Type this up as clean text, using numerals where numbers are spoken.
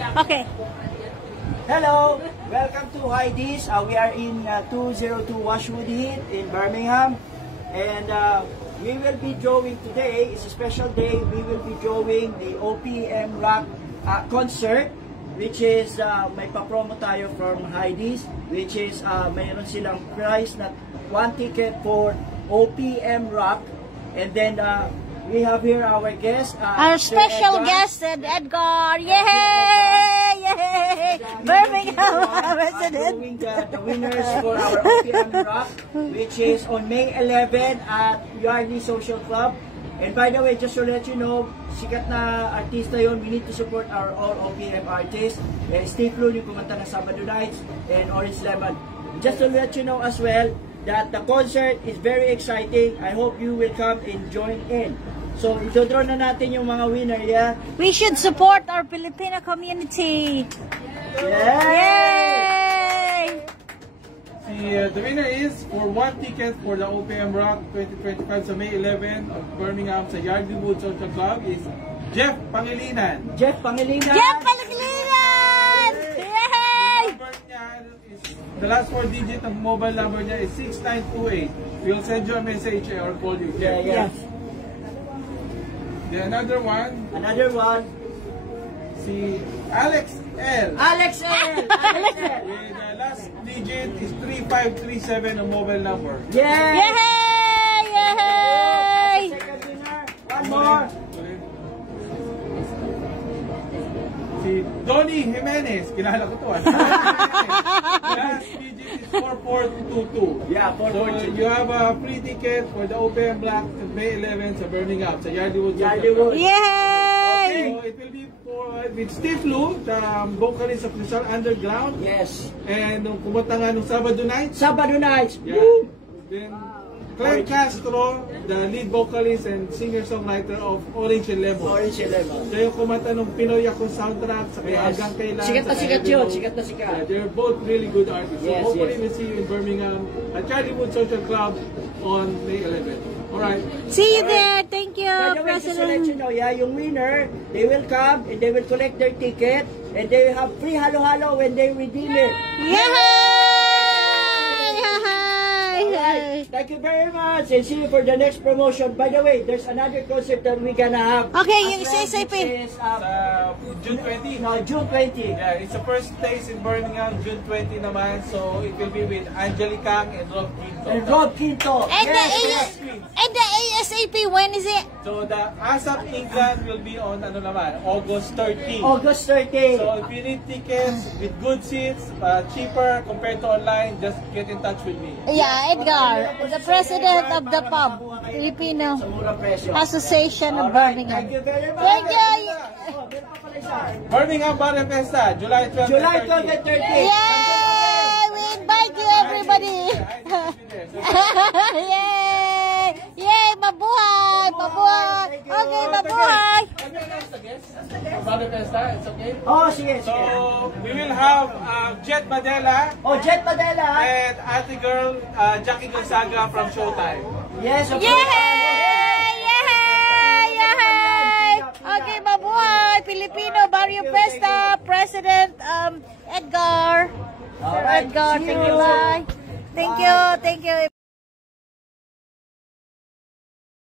Okay. Hello, welcome to Heidi's. We are in 202 Washwood Heath in Birmingham, and we will be drawing today. It's a special day. We will be drawing the OPM Rock concert, which is may pa-promo tayo from Heidi's, which is mayroon silang price na 1 ticket for OPM Rock, and then we have here our guest, our special guest, Edgar. Yay! Yay! Birmingham resident. The winners for our OPM Rock, which is on May 11 at Yardley Social Club. And by the way, just to let you know, sikat na artista yon. We need to support our all OPM artists. Steve Lou yung kumanta ng Sabado Nights and Orange Lemon. Just to let you know as well that the concert is very exciting. I hope you will come and join in. So, ito-draw na natin yung mga winner, yeah? We should support our Filipino community. Yay! The winner is for 1 ticket for the OPM Rock 2025 sa May 11 of Birmingham sa Yardley Social Club is Jeff Pangilinan. Jeff Pangilinan! Jeff Pangilinan! Yay! The last 4 digit ng mobile number niya is 6928. We'll send you a message or call you. Yes. Then another one. Si Alex L. Alex L! Alex L! The last digit is 3537 ang mobile number. Yay! Yay! Yay! Second winner. One more. Si Donnie Jimenez. Kilala ko to. Last digit is 4422. Yeah, So you have a free ticket for the OPM Black May 11 sa Birmingham, sa Yardley Social Club. Yay! So it will be with Steve Lou, the vocalist of the Star Underground. Yes. And nung kumanta nga nung Sabado Nights. Sabado Nights. Yeah. Then Clem Castro, the lead vocalist and singer-songwriter of Orange and Lemon. Orange and Lemon. So yung kumanta nung Pinoy Ako soundtrack sa kaya hanggang kailan. Sikat na sikat yun. Sikat na sikat. Yeah, they're both really good artists. Yes, So hopefully yes. we'll see you in Birmingham at Charlie Wood Social Club on May 11. Alright. See you there. Thank you, By the way, just to let you President. know, yeah, yung winner, they will come and they will collect their ticket and they will have free halo-halo when they redeem it. Yay! Thank you very much and see you for the next promotion. By the way, there's another concert that we're gonna have. Okay, as yung well, isa-isa which is, June 20. no, June 20. Yeah, it's the first place in Birmingham, June 20 naman. So it will be with Angeli Kang and Rob Quinto. And Rob Quinto. And the ASAP, when is it? So the ASAP England will be on August 13. August 13. So if you need tickets with good seats, cheaper compared to online, just get in touch with me. Yeah, Edgar, the president of the PUB, Filipino Sa murang presyo. Association of Alright, Birmingham. thank you very much. Thank you. Oh, meron pa pala isa. Birmingham Barrio Festa, July 12 July and 12 and 13. Yay! We invite you, everybody. Yay! Yay! Mabuhay! Mabuhay! Okay, mabuhay! Barrio Festa, it's okay? Oh, sige, So sige. we will have Jet Madela Oh, Jet Padela. and Ate Girl Jackie Gonzaga from Showtime. Yes, of Yay! Yay! Yay! Okay, mabuhay! Filipino Barrio Festa, President Edgar. Sir Alright, Edgar, see thank you. you, bye. Thank you, thank you.